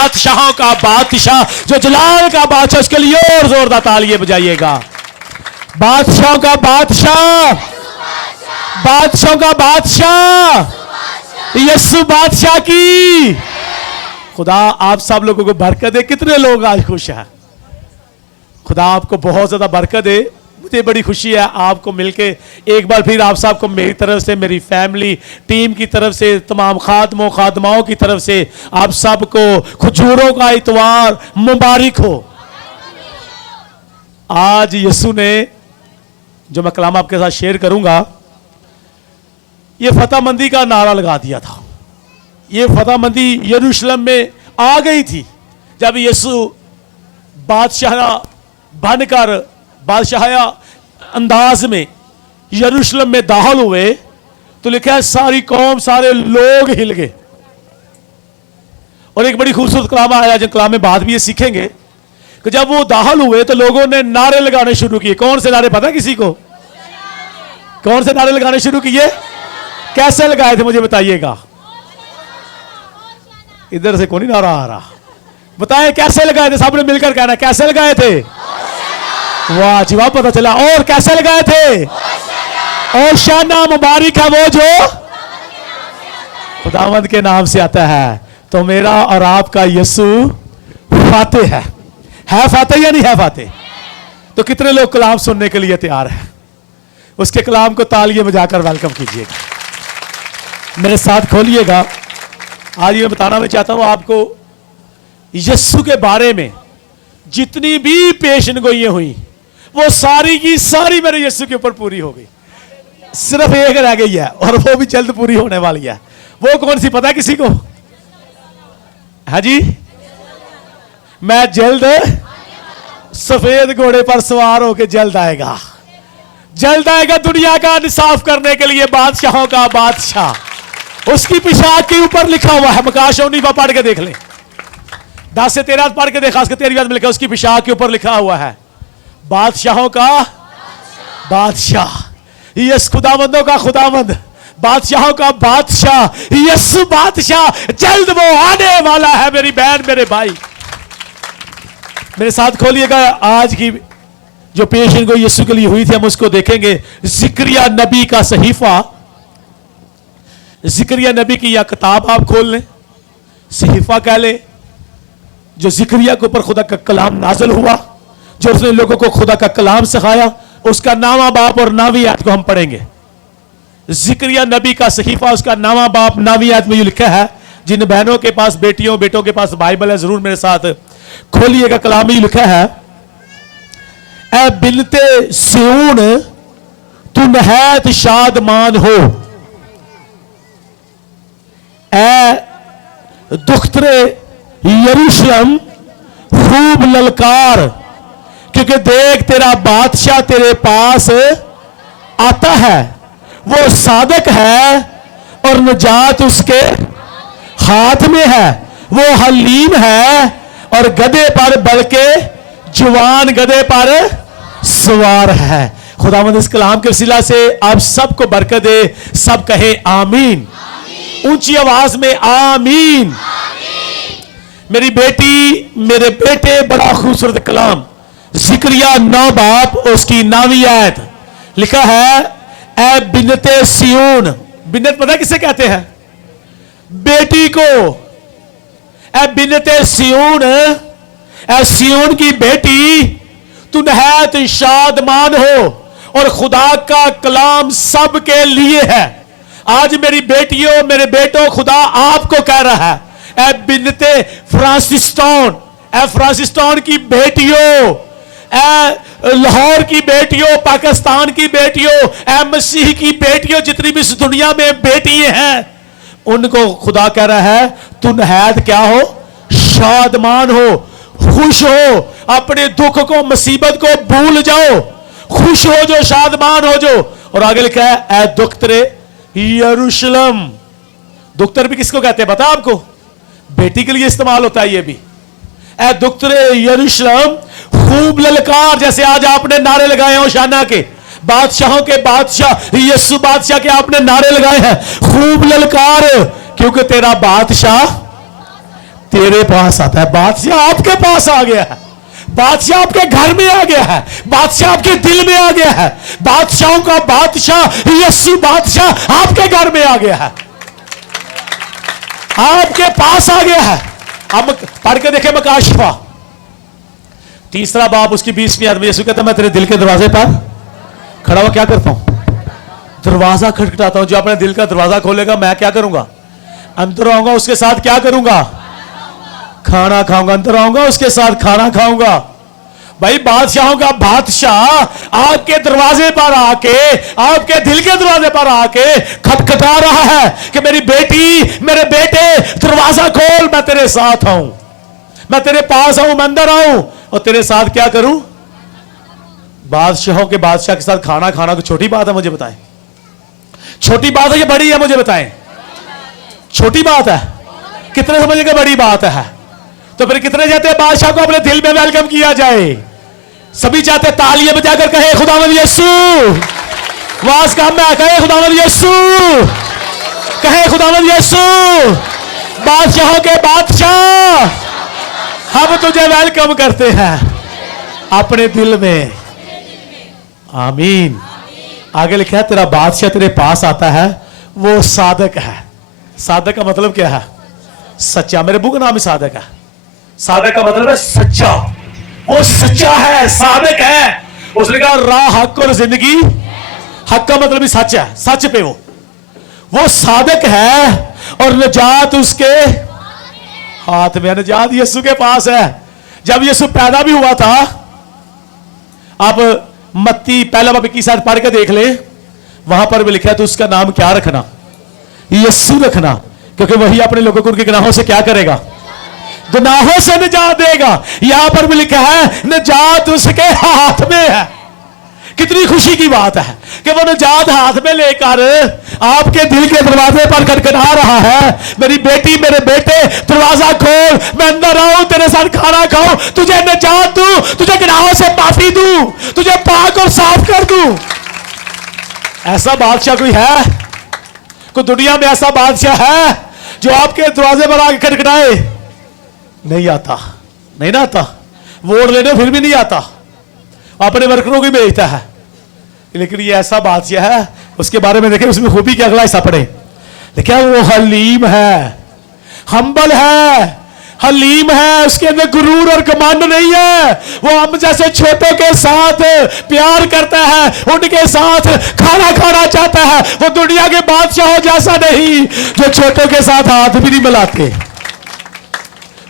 बादशाहों का बादशाह, जो जलाल का बादशाह, उसके लिए और जोरदार तालियां बजाइएगा। बादशाहों का बादशाह, बादशाहों का बादशाह यीशु बादशाह की। खुदा आप सब लोगों को बरकत दे। कितने लोग आज खुश हैं? खुदा आपको बहुत ज्यादा बरकत दे। मुझे बड़ी खुशी है आपको मिलके। एक बार फिर आप सबको मेरी तरफ से, मेरी फैमिली टीम की तरफ से, तमाम खादमों खादमाओं की तरफ से आप सबको खजूरों का इतवार मुबारक हो। आज यीशु ने, जो मैं कलाम आपके साथ शेयर करूंगा, ये फतहमंदी का नारा लगा दिया था। ये फतहमंदी यरूशलेम में आ गई थी जब यीशु बादशाह बनकर बादशाह अंदाज में यरूशलेम में दाखिल हुए तो लिखा है सारी कौम, सारे लोग हिल गए। और एक बड़ी खूबसूरत कलाम आया, जो कलाम में बाद भी ये सीखेंगे कि जब वो दाखिल हुए तो लोगों ने नारे लगाने शुरू किए। कौन से नारे पता है किसी को? कौन से नारे लगाने शुरू किए? कैसे लगाए थे मुझे बताइएगा। इधर से कौन ही नारा आ रहा, बताएं कैसे लगाए थे? सबने मिलकर कहना कैसे लगाए थे। वाह जी वाह, पता चला। और कैसे लगाए थे? ओशाना मुबारक है वो जो खुदावंद के नाम से आता है। तो मेरा और आपका यीशु फातेह है फातेह या नहीं है फातेह? तो कितने लोग कलाम सुनने के लिए तैयार हैं? उसके कलाम को तालियां बजाकर वेलकम कीजिएगा। मेरे साथ खोलिएगा। आज ये बताना मैं चाहता हूं आपको, यीशु के बारे में जितनी भी पेशनगोइयां हुई वो सारी की सारी मेरे यीशु के ऊपर पूरी हो गई। सिर्फ एक रह गई है और वो भी जल्द पूरी होने वाली है। वो कौन सी पता है किसी को? हाँ जी, मैं जल्द सफेद घोड़े पर सवार होकर जल्द आएगा, जल्द आएगा दुनिया का इंसाफ करने के लिए। बादशाहों का बादशाह, उसकी पिशाच के ऊपर लिखा हुआ है। मकाश 19 पढ़ के देख ले, 10 से 13 पढ़ के देखा, 13 में लिखा, उसकी पिशाच के ऊपर लिखा हुआ है बादशाहों का बादशाह, यस खुदावंदों का खुदावंद, बादशाहों का बादशाह यीशु बादशाह, जल्द वो आने वाला है। मेरी बहन, मेरे भाई, मेरे साथ खोलिएगा। आज की जो पेशेंट को यीशु के लिए हुई थी, हम उसको देखेंगे। जिक्रिया नबी का सहीफा, जिक्रिया नबी की यह किताब आप खोल लें, सहीफा कह ले, जो जिक्रिया के ऊपर खुदा का कलाम नाज़िल हुआ, जो उसने लोगों को खुदा का कलाम सिखाया, उसका नामा बाप और नावी आयत को हम पढ़ेंगे। जिक्रिया नबी का सहीफा, उसका नामा बाप नावी आयत में ये लिखा है। जिन बहनों के पास बेटियों बेटों के पास बाइबल है, जरूर मेरे साथ खोलिएगा। कलाम में लिखा है, ए बिनते सियून तू नहायत शादमान हो, ए दुख्तरे यरूशलेम खूब ललकार, क्योंकि देख तेरा बादशाह तेरे पास आता है, वो सादक है और निजात उसके हाथ में है, वो हलीम है और गधे पर बल्कि जवान गधे पर सवार है। खुदावंद इस कलाम के वसीला से आप सबको बरकत दे। सब कहे आमीन, ऊंची आवाज में आमीन। मेरी बेटी, मेरे बेटे, बड़ा खूबसूरत कलाम, जिक्रिया 9 बाप उसकी 9वीं आयत लिखा है, ए बिन्नते सियून। बिन्नत पता किसे कहते हैं? बेटी को। ए बिन्नते सियून, ए सियून की बेटी, तू नहायत शादमान हो। और खुदा का कलाम सबके लिए है। आज मेरी बेटियों, मेरे बेटों, खुदा आपको कह रहा है, ए बिन्नते फ्रांसिस्टोन, ए फ्रांसिस्टोन की बेटियों, ए लाहौर की बेटियों, पाकिस्तान की बेटियों, ए मसीह की बेटियों, जितनी भी इस दुनिया में बेटियां हैं, उनको खुदा कह रहा है, तू नहायत क्या हो? शादमान हो, खुश हो, अपने दुख को, मुसीबत को भूल जाओ, खुश हो जो, शादमान हो जो। और आगे लिखा है, ए दुख्तरे यरूशलेम। दुख्तर भी किसको कहते हैं पता आपको? बेटी के लिए इस्तेमाल होता है ये भी। ए दुख्तरे यरूशलेम खूब ललकार, जैसे आज आपने नारे लगाए हैं ओशाना के, बादशाहों के बादशाह यीशु बादशाह के आपने नारे लगाए हैं, खूब ललकार, क्योंकि तेरा बादशाह तेरे पास आता है। बादशाह आपके पास आ गया है, बादशाह आपके घर में आ गया है, बादशाह आपके दिल में आ गया है। बादशाहों का बादशाह यीशु बादशाह आपके घर में आ गया है, आपके पास आ गया है। अब पढ़ के देखे मकाशिफा 3 बाब उसकी 20वीं आयत में यीशु कहता है मैं तेरे दिल के दरवाजे पर खड़ा हुआ क्या करता हूं, दरवाजा खटखटाता हूं। जो अपने दिल का दरवाजा खोलेगा मैं क्या करूंगा, अंदर आऊंगा, उसके साथ क्या करूंगा, खाना खाऊंगा। अंदर आऊंगा, उसके साथ खाना खाऊंगा। भाई बादशाहों का बादशाह आपके दरवाजे पर आके, आपके दिल के दरवाजे पर आके खटखटा रहा है कि मेरी बेटी, मेरे बेटे, दरवाजा खोल, मैं तेरे साथ आऊं, मैं तेरे पास आऊं, मैं अंदर आऊं और तेरे साथ क्या करूं। बादशाहों के बादशाह के साथ खाना खाना कोई छोटी बात है? मुझे बताएं, छोटी बात है या बड़ी है? मुझे बताएं। छोटी बात है? कितने समझेंगे बड़ी बात है? तो फिर कितने चाहते हैं बादशाह को अपने दिल में वेलकम किया जाए? सभी चाहते हैं तालियां बजाकर कहे खुदावंद यीशु, वाज काम में कहे खुदावंद यीशु, कहे खुदावंद यीशु, बादशाहों के बादशाह हम तुझे वेलकम करते हैं अपने दिल में। आमीन। आगे लिखा है तेरा बादशाह तेरे पास आता है, वो सादक है। सादक का मतलब क्या है? सच्चा। मेरे बुक नाम ही सादक है। सादक का मतलब है सच्चा, वो सच्चा है, सादक है। उसने कहा राह, हक और जिंदगी। हक का मतलब भी सच है, सच पे वो सादक है और निजात उसके हाथ में। निजात यीशु के पास है। जब यीशु पैदा भी हुआ था, आप मत्ती 1:21 पढ़ के देख ले, वहां पर भी लिखा है तो उसका नाम क्या रखना, यीशु रखना, क्योंकि वही अपने लोगों को उनके गुनाहों से क्या करेगा, गुनाहों से निजात देगा। यहां पर भी लिखा है निजात उसके हाथ में है। कितनी खुशी की बात है कि वो निजात हाथ में लेकर आपके दिल के दरवाजे पर खटखटा रहा है। मेरी बेटी, मेरे बेटे, दरवाजा खोल, मैं अंदर आऊं, तेरे साथ खाना खाऊं, तुझे निजात दूं, तुझे गुनाहों से माफी दूं, तुझे पाक और साफ कर दूं। ऐसा बादशाह कोई है? कोई दुनिया में ऐसा बादशाह है जो आपके दरवाजे पर आके खटखटाए? नहीं आता, नहीं ना आता। वोट लेने फिर भी नहीं आता, अपने वर्करों की भेजता है। लेकिन ये ऐसा बादशाह है, उसके बारे में देखें, उसमें खूबी क्या अगला हिस्सा पढ़े। देखिए वो हलीम है, हम्बल है, हलीम है, उसके अंदर गुरूर और घमंड नहीं है। वो हम जैसे छोटों के साथ प्यार करता है, उनके साथ खाना खाना चाहता है। वो दुनिया के बादशाहों जैसा नहीं जो छोटों के साथ हाथ भी नहीं मिलाते।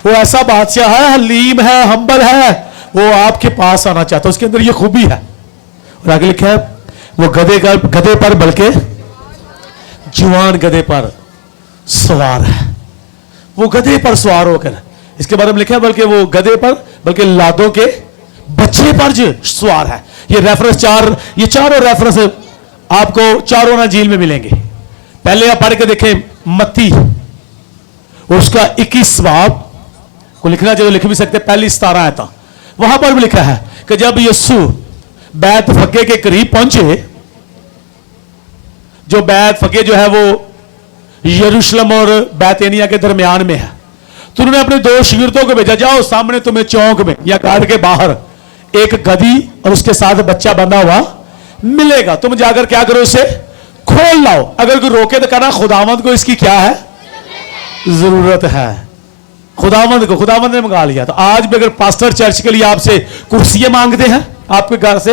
वो ऐसा बादशाह है, हलीम है, हम्बल है, वो आपके पास आना चाहता है। उसके अंदर ये खूबी है। और आगे लिखा है वो गधे पर, बल्कि जवान गधे पर सवार है। वो गधे पर सवार होकर, इसके बारे में लिखा है बल्कि वो गधे पर, बल्कि लादों के बच्चे पर जो सवार है। ये रेफरेंस ये चारों रेफरेंस आपको चारों अंजील में मिलेंगे। पहले आप पढ़ के देखें मत्ती उसका 21 बाब को लिखना चाहिए, लिख भी सकते, पहली 17 आयत। वहां पर भी लिखा है कि जब यीशु बैत फगे के करीब पहुंचे, जो बैत फगे जो है वो यरूशलेम और बैतनिया के दरमियान में है, तो उन्होंने अपने 2 शागिर्दों को भेजा, जाओ सामने तुम्हें चौक में या घर के बाहर एक गधी और उसके साथ बच्चा बंधा हुआ मिलेगा, तुम जाकर क्या करो, उसे खोल लाओ। अगर कोई रोके तो कहना खुदावंद को इसकी क्या है, जरूरत है। खुदावंद ने मंगा लिया। तो आज भी अगर पास्टर चर्च के लिए आपसे कुर्सियां मांगते हैं आपके घर से,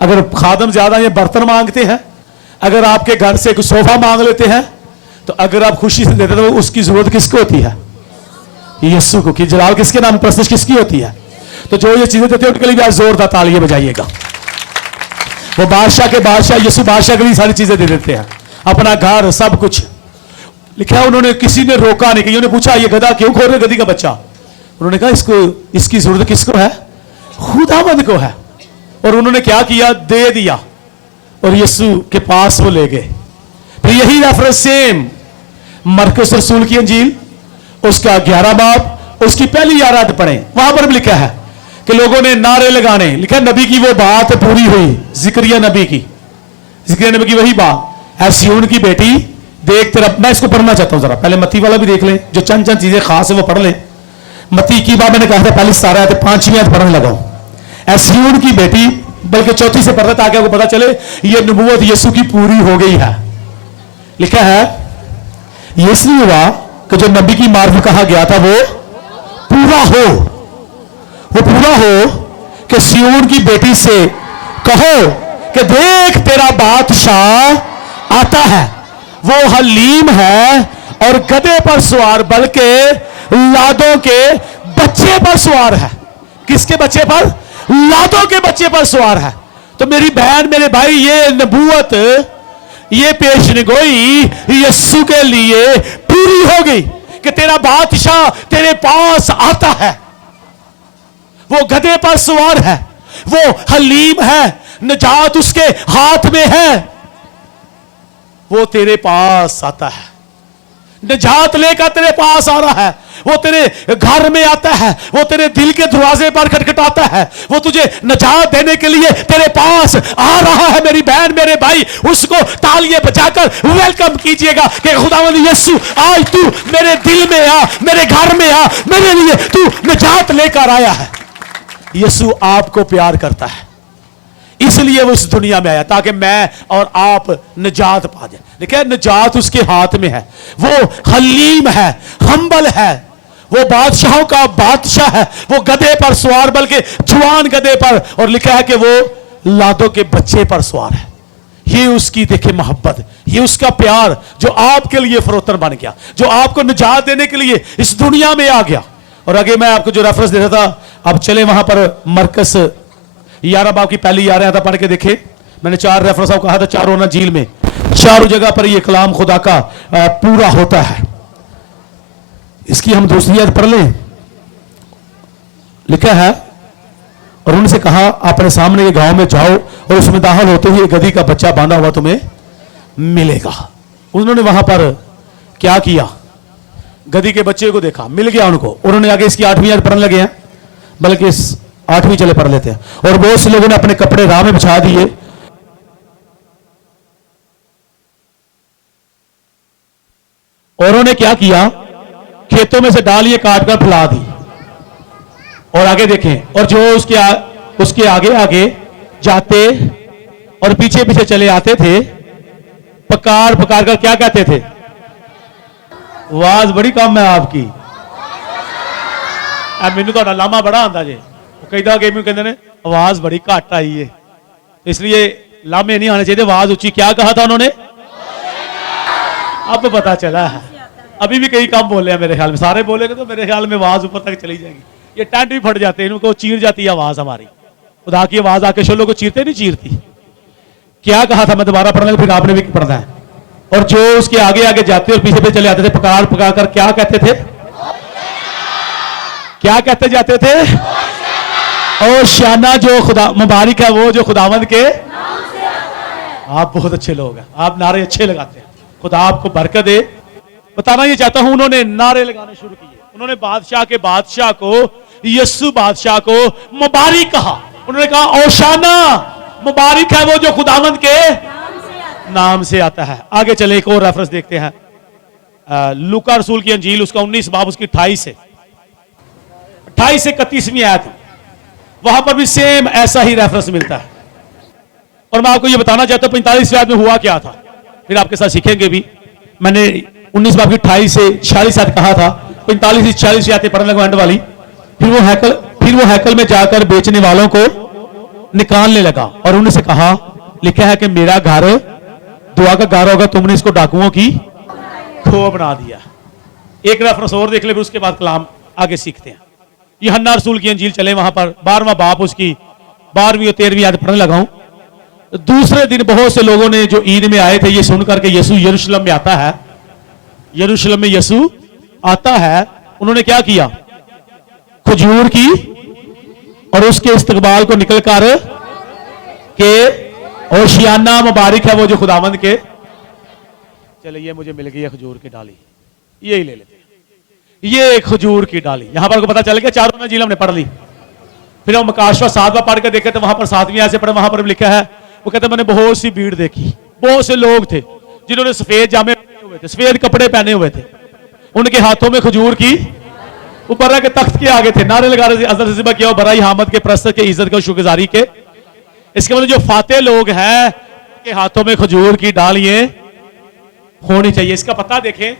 अगर खादम ज्यादा ये बर्तन मांगते हैं, अगर आपके घर से कोई सोफा मांग लेते हैं, तो अगर आप खुशी से देते तो उसकी जरूरत किसको होती है, यीशु को। कि जलाल किसके नाम प्रस्तुत किसकी होती है। तो जो ये चीजें देते हैं उनके लिए भी आज जोरदार तालियां बजाइएगा। वो बादशाह के बादशाह यीशु बादशाह के लिए सारी चीजें दे देते हैं, अपना घर सब कुछ। लिखा है उन्होंने, किसी ने रोका नहीं। उन्होंने पूछा ये गधा क्यों खोल रहे, गधी का बच्चा? उन्होंने कहा इसकी जरूरत किसको है, खुदावंद को है। और उन्होंने क्या किया, दे दिया और यीशु के पास वो ले गए। फिर यही रेफरेंस सेम मरकुस रसूल की अंजील उसका 11 बाब उसकी पहली 11 आयत पढ़े, वहां पर भी लिखा है कि लोगों ने नारे लगाने। लिखा नबी की वो बात पूरी हुई, जिक्रिया नबी की वही बात, ऐ सिय्योन की बेटी देख तेरा। मैं इसको पढ़ना चाहता हूं, जरा पहले मत्ती वाला भी देख ले, जो चंद चीजें खास है वो पढ़ ले, मत्ती की बात मैंने कहा था पहली 17 आयत 5वीं आयत पढ़ने लगा हूं। एस्यून की बेटी, बल्कि चौथी से पढ़ता ताकि आपको पता चले ये नबूवत यीशु की पूरी हो गई है। लिखा है ये इसलिए हुआ कि जो नबी की मार्फ कहा गया था वो पूरा हो कि सिय्योन की बेटी से कहो कि देख तेरा बादशाह आता है, वो हलीम है और गधे पर सवार, बल्कि लादों के बच्चे पर सवार है। किसके बच्चे पर? लादों के बच्चे पर सवार है। तो मेरी बहन, मेरे भाई, ये नबूवत, ये पेशनगोई यीशु के लिए पूरी हो गई कि तेरा बादशाह तेरे पास आता है, वो गधे पर सवार है, वो हलीम है, निजात उसके हाथ में है, वो तेरे पास आता है, निजात लेकर तेरे पास आ रहा है, वो तेरे घर में आता है, वो तेरे दिल के दरवाजे पर खटखटाता है, वो तुझे निजात देने के लिए तेरे पास आ रहा है। मेरी बहन, मेरे भाई, उसको तालियां बजाकर वेलकम कीजिएगा कि खुदावंद यीशु आज तू मेरे दिल में आ, मेरे घर में आ, मेरे लिए तू निजात लेकर आया है। यीशु आपको प्यार करता है, इसलिए वो इस दुनिया में आया ताकि मैं और आप निजात पा जाए। देखिए, निजात उसके हाथ में है, वो हलीम है, हम्बल है, वो बादशाहों का बादशाह है, वो गधे पर सवार, बल्कि जवान गधे पर, और लिखा है कि वो लादों के बच्चे पर सवार है। ये उसकी देखे मोहब्बत, ये उसका प्यार जो आपके लिए फरोतन बन गया, जो आपको निजात देने के लिए इस दुनिया में आ गया। और आगे मैं आपको जो रेफरेंस दे रहा था, अब चले वहां पर मरकस 11 बाब की पहली 11 आयत पढ़ के देखे। मैंने 4 रेफरेंस आपको कहा था, चारों ना झील में, चारों जगह पर ये कलाम खुदा का पूरा होता है। इसकी हम दूसरी आयत पढ़ लें। लिखा है और उनसे कहा अपने सामने के गांव में जाओ और उसमें दाखिल होते हुए गधी का बच्चा बांधा हुआ तुम्हें मिलेगा। उन्होंने वहां पर क्या किया? गधी के बच्चे को देखा, मिल गया उनको। उन्होंने आगे इसकी 8वीं आयत पढ़ने लगे हैं, बल्कि इस 8वीं चले पढ़ लेते हैं। और बहुत से लोगों ने अपने कपड़े राह में बिछा दिए और उन्होंने क्या किया? खेतों में से डालियां काटकर फैला दी। और आगे देखें, और जो उसके आगे आगे जाते और पीछे पीछे चले आते थे, पकार पकार कर क्या कहते थे? आवाज बड़ी कम है आपकी। मैनू तो लामा बड़ा आंदा जे, कई दफा गेम कहते हैं आवाज बड़ी घट आई है, इसलिए लामे नहीं आने चाहिए, आवाज ऊंची। क्या कहा था उन्होंने? अब पता चला है। अभी भी कई काम बोले हैं मेरे ख्याल में, सारे बोलेंगे तो मेरे ख्याल में आवाज ऊपर तक चली जाएगी। ये टेंट भी फट जाते हैं, इनको चीर जाती है आवाज हमारी। खुदा की आवाज आके शोलों को चीरते नहीं चीरती। क्या कहा था? मैं दोबारा पढ़ना, फिर आपने भी पढ़ना है। और जो उसके आगे आगे जाते और पीछे पीछे चले आते थे, पकार पकार कर क्या कहते थे? क्या कहते जाते थे? और शाना जो खुदा मुबारक है वो जो खुदावंद के नाम से आता है। आप बहुत अच्छे लोग हैं, आप नारे अच्छे लगाते हैं, खुदा आपको बरकत दे। बताना ये चाहता हूं, उन्होंने नारे लगाने शुरू किए। उन्होंने बादशाह के बादशाह को, यीशु बादशाह को मुबारक कहा। उन्होंने कहा ओशाना, मुबारक है वो जो खुदावंद के नाम से आता है। आगे चले एक और रेफरेंस देखते हैं, लूका रसूल की अंजील, उसका 19 बाब, उसकी 28 से 31वीं आयत, वहां पर भी सेम ऐसा ही रेफरेंस मिलता है। और मैं आपको यह बताना चाहता हूं 45वीं आयत में हुआ क्या था, फिर आपके साथ सीखेंगे भी। मैंने 19 बाब की 28 से 46 आयत कहा था, 45 से 46 आयतें पढ़ने लगा एंड वाली। फिर वो हैकल में जाकर बेचने वालों को निकालने लगा और उनसे कहा, लिखा है कि मेरा घर दुआ का घर होगा, तुमने इसको डाकुओं की खो बना दिया। एक रेफरेंस और देख ले, फिर उसके बाद कलाम आगे सीखते हैं। यूहन्ना रसूल की अंजील चले, वहां पर 12वां बाब, उसकी 12वीं और 13वीं आयत पढ़ने लगा हूं। दूसरे दिन बहुत से लोगों ने जो ईद में आए थे, ये सुनकर के यीशु यरूशलेम में आता है, यरूशलेम में यीशु आता है, उन्होंने क्या किया? खजूर की और उसके इस्तकबाल को निकलकर के ओशियाना, मुबारक है वो जो खुदावंद के। चलिए, ये मुझे मिल गई है खजूर की डाली, यही ले लेते हैं। ये खजूर की डाली, यहां पर पता चल गया, चारों में झील हमने पढ़ ली। फिर हम मकाशवा 7वां पढ़ के देखे तो वहां पर 7वीं आयत से पढ़े, वहां पर लिखा है, वो कहते मैंने बहुत सी भीड़ देखी, बहुत से लोग थे जिन्होंने सफेद जामे पहने हुए थे, सफेद कपड़े पहने हुए थे, उनके हाथों में खजूर की, वो बर्रा के तख्त के आगे थे, नारे लगा रहे थे, अजल जिबा किया बराई हामद के प्रस्त के इज्जत के शुक्रगुजारी के। इसके मतलब जो फाते लोग हैं के हाथों में खजूर की डालियां होनी चाहिए। इसका पता देखें,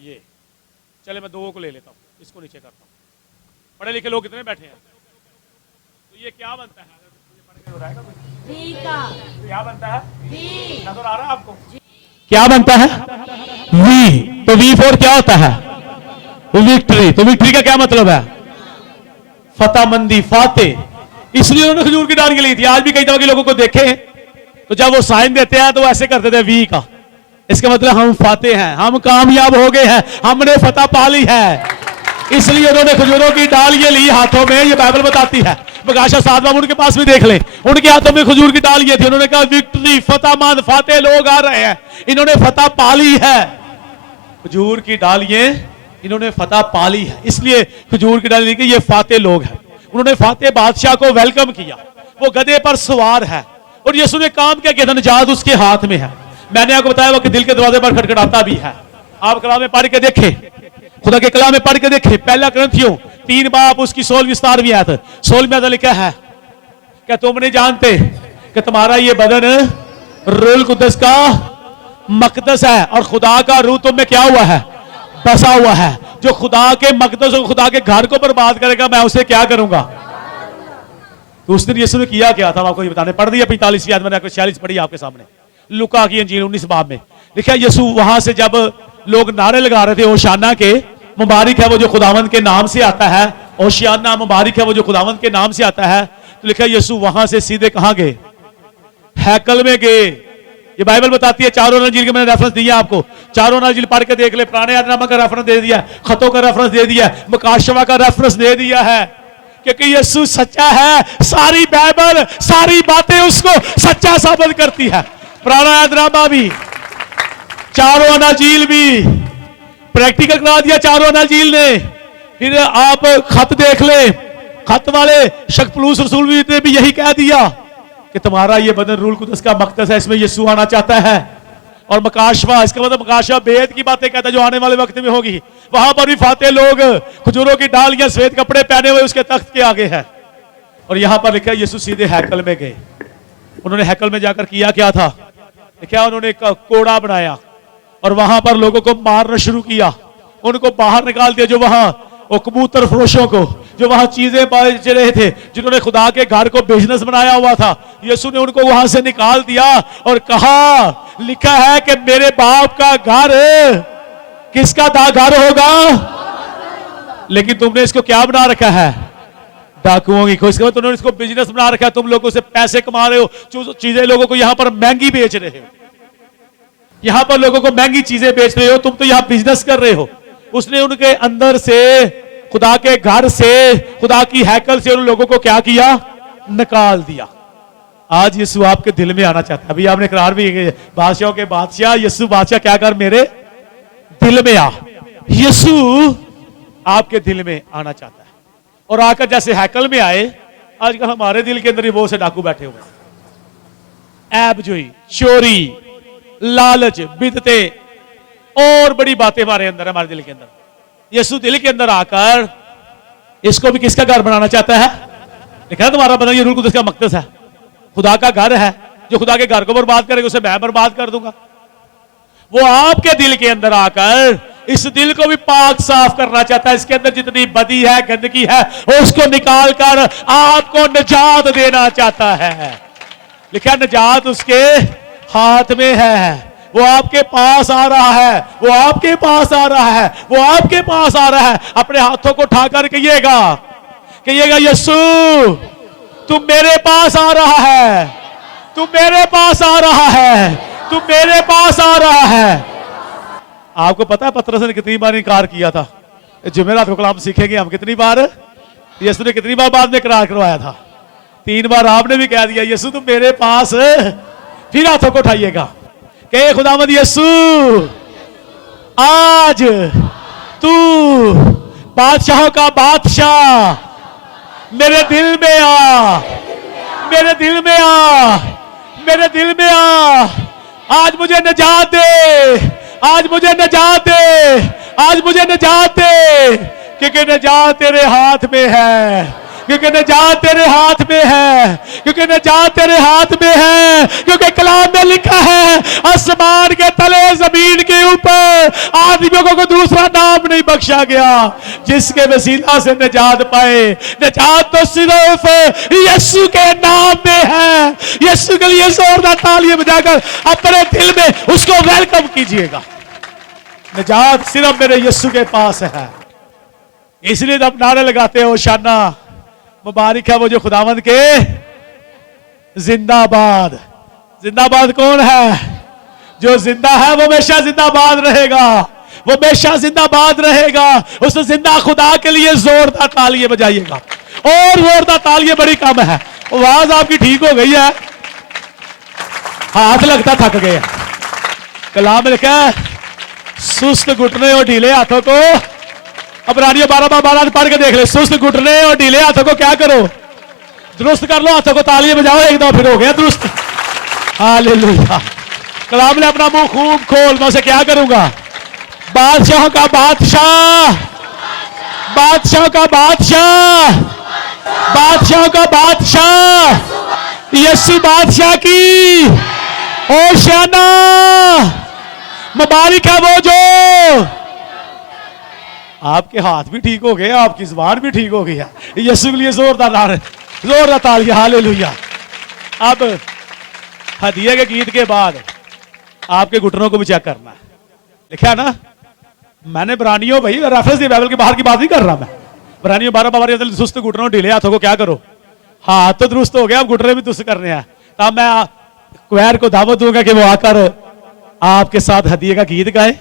ये चले मैं दो को ले लेता हूं, इसको नीचे करता हूं। पढ़े लिखे लोग कितने बैठे हैं, तो ये क्या बनता है? क्या बनता है? नजर आ रहा है आपको? क्या बनता है? वी। तो वी फोर क्या होता है? विक्ट्री। तो विक्ट्री का क्या मतलब है? फतेहमंदी, फाते। इसलिए उन्होंने खजूर की डालियां ली थी। आज भी कई तरह के लोगों को देखे तो जब वो साइन देते हैं तो ऐसे करते थे वी का। इसका मतलब हम फाते हैं, हम कामयाब हो गए हैं, हमने फतह पा ली है। इसलिए उन्होंने खजूरों की डालियां ली हाथों में। ये बाइबल बताती है। बगाशा साहब उनके पास भी देख ले, उनके हाथों में खजूर की डालियां थी। उन्होंने कहा विक्ट्री, फतेहमंद, फाते लोग आ रहे हैं, इन्होंने फतह पा ली है। खजूर की डालियां इन्होंने फतह पा ली है, इसलिए खजूर की डाली कि ये फाते लोग हैं। उन्होंने फाते बादशाह को वेलकम किया। वो गधे पर सवार है और यीशु ने काम क्या किया? निजात उसके हाथ में है। मैंने आपको बताया वो कि दिल के दरवाजे पर खटखटाता भी है। आप कलाम में पढ़ के देखें, खुदा के कलाम में पढ़ के देखें, पहला ग्रंथियों 3 बाब उसकी 16वीं 17वीं आयत, 16वीं आयत लिखा है, क्या तुम नहीं जानते कि तुम्हारा ये बदन रूहुल कुद्दस का मकदस है और खुदा का रूह तुम में क्या हुआ है? बसा हुआ है। जो खुदा के मकदस और खुदा के घर को बर्बाद करेगा, मैं उसे क्या करूंगा? तो उस दिन यीशु ने किया क्या था? आपको ये बताने। पढ़ दिया 45वीं आयत, मैंने 46 पढ़ी आपके सामने। लुका की इंजील 19 बाब में लिखा, यीशु वहां से जब लोग नारे लगा रहे थे ओशाना के, मुबारक है वो जो खुदावंद के नाम से आता है, ओशियाना मुबारक है वो जो खुदावंद के नाम से आता है, तो लिखा यीशु वहां से सीधे कहां गए? हैकल में गए। ये बाइबल बताती है। चारों नजील के मैंने रेफरेंस दिया आपको, चारों नजील पढ़ के देख ले। पुराने अहदनामा का रेफरेंस दे दिया, खतों का रेफरेंस दे दिया, मुकाशवा का रेफरेंस दे दिया है, क्योंकि यीशु सच्चा है। सारी बाइबल, सारी बातें उसको सच्चा साबित करती है। पुराना अहदनामा भी, चारों अनाजील भी प्रैक्टिकल करा दिया चारों अनाजील ने। फिर आप खत देख ले, खत वाले शक्पलूस रसूल ने भी यही कह दिया कि तुम्हारा ये बदन रूहुल कुद्दस का मकदस है, इसमें यीशु आना चाहता है। और मकाशवा, इसका मतलब मकाशवा बेद की बातें कहता है जो आने वाले वक्त में होगी। वहां पर भी फाते लोग खजूरों की डालियां सफेद कपड़े पहने हुए उसके तख्त के आगे है। और यहां पर लिखा यीशु सीधे हैकल में गए। उन्होंने हैकल में जाकर किया क्या था? क्या उन्होंने एक कोड़ा बनाया और वहां पर लोगों को मारना शुरू किया, उनको बाहर निकाल दिया। जो वहां वो कबूतर फरोशों को, जो वहां चीजें बेच रहे थे, जिन्होंने खुदा के घर को बिजनेस बनाया हुआ था, यीशु ने उनको वहां से निकाल दिया और कहा, लिखा है कि मेरे बाप का घर किसका घर होगा? लेकिन तुमने इसको क्या बना रखा है? डाकुओं की खोज। तुमने इसको बिजनेस बना रखा है, तुम लोगों से पैसे कमा रहे हो, चीजें लोगों को यहां पर महंगी बेच रहे हो, यहां पर लोगों को महंगी चीजें बेच रहे हो, तुम तो यहां बिजनेस कर रहे हो। उसने उनके अंदर से, खुदा के घर से, खुदा की हैकल से उन लोगों को क्या किया? निकाल दिया। आज यीशु आपके दिल में आना चाहता है। अभी आपने करार भी, बादशाहों के बादशाह यीशु बादशाह क्या कर मेरे दिल में आ। यीशु आपके दिल में आना चाहता है और आकर जैसे हैकल में आए, आजकल हमारे दिल के अंदर ही बहुत से डाकू बैठे हुए हैं। ऐबजोई, चोरी, लालच, बिदते और बड़ी बातें हमारे अंदर, हमारे दिल के अंदर। यीशु दिल के अंदर आकर इसको भी किसका घर बनाना चाहता है? लिखा है तुम्हारा बदन ये रूहुल कुद्दस का मकदस है, खुदा का घर है। जो खुदा के घर को बर्बाद करेगा उसे मैं बर्बाद कर दूंगा। वो आपके दिल के अंदर आकर इस दिल को भी पाक साफ करना चाहता है। इसके अंदर जितनी बदी है, गंदगी है, उसको निकाल कर आपको निजात देना चाहता है। लिखा निजात उसके हाथ में है। वो आपके पास आ रहा है, वो आपके पास आ रहा है, वो आपके पास आ रहा है। अपने हाथों को उठाकर कहिएगा यीशु तू मेरे पास आ रहा है, तू मेरे पास आ रहा है, तू मेरे पास आ रहा है। आपको पता है पतरस ने कितनी बार इनकार किया था? जुमेरात को कलाम सीखेंगे हम। कितनी बार यीशु ने कितनी बार बाद में इकरार करवाया था? 3 बार आपने भी कह दिया यीशु तुम मेरे पास। फिर हाथों को उठाइएगा, कहे खुदावंद यीशु आज तू बादशाहों का बादशाह मेरे दिल में आ, मेरे दिल में आ, मेरे दिल में आ। आज मुझे निजात दे, आज मुझे निजात दे, आज मुझे निजात दे, क्योंकि निजात तेरे हाथ में है, क्योंकि निजात तेरे हाथ में है, क्योंकि निजात तेरे हाथ में है। क्योंकि कलाम में लिखा है आसमान के तले जमीन के ऊपर आदमियों को दूसरा नाम नहीं बख्शा गया जिसके वसीला से निजात पाए। निजात तो सिर्फ यीशु के नाम में है। यीशु के लिए जोरदार तालियां बजाकर अपने दिल में उसको वेलकम कीजिएगा। निजात सिर्फ मेरे यीशु के पास है। इसलिए तो आप नारे लगाते हो शाना मुबारक है वो जो खुदावंद के जिंदाबाद। जिंदाबाद कौन है? जो जिंदा है वो हमेशा जिंदाबाद रहेगा, वो हमेशा जिंदाबाद रहेगा। उस जिंदा खुदा के लिए जोरदार तालियां बजाइएगा और जोरदार तालियां बड़ी कम है। आवाज आपकी ठीक हो गई है, हाथ लगता थक गए। कलाम में लिखा है सुस्त घुटने और ढीले हाथों को, इब्रानियों 12 पढ़ के देख ले। सुस्त घुटने और ढीले हाथों को क्या करो? दुरुस्त कर लो। हाथों को तालियां बजाओ एक दो, फिर हो गया दुरुस्त। हालेलुया। कलाम ने अपना मुंह खूब खोल, मैं उसे क्या करूंगा? बादशाहों का बादशाह, बादशाहों का बादशाह, बादशाहों का बादशाह, यीशु बादशाह की ओशाना। मुबारक है वो जो, आपके हाथ भी ठीक हो गए, आपकी जुबान भी ठीक हो गया। यीशु के लिए जोरदार नारे, जोरदार तालियां। हालेलुया। अब हदिये के गीत के बाद आपके घुटनों को भी चेक करना है। लिखा है ना, मैंने इब्रानियों भाई रेफरेंस दिया, बाइबल के बाहर की बात नहीं कर रहा मैं। इब्रानियों 12 सुस्त घुटनों ढीले हाथों को क्या करो? हाथ तो दुरुस्त हो गया, अब घुटने भी दुरुस्त करने हैं। तब मैं क्वायर को दावत दूंगा कि वो आकर आपके साथ हदिये का गीत गाए।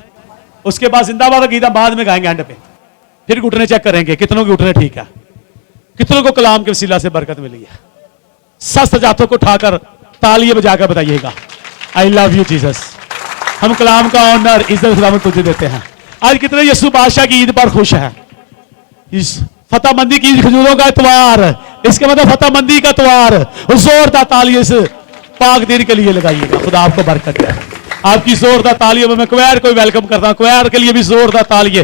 उसके बाद जिंदाबाद का गीत हम बाद में गाएंगे एंड पे। फिर घुटने चेक करेंगे कितनों के घुटने ठीक है, कितनों को कलाम के वसीला से बरकत मिली है। सस्त जातों को उठाकर तालियां बजाकर बताइएगा आई लव यू जीसस। हम कलाम का ऑनर इज्जत खुदावंद तुझे देते हैं। आज कितने यीशु बादशाह की ईद पर खुश है? इस फतेहमंदी की खजूरों का इतवार, इसके मतलब फतेहमंदी का इतवार। जोरदार तालियां इस पाक दिन के लिए लगाइएगा। खुदा आपको बरकत दे। आपकी जोरदार तालियों में मैं क्वायर को वेलकम करता हूं। क्वायर के लिए भी जोरदार तालियां।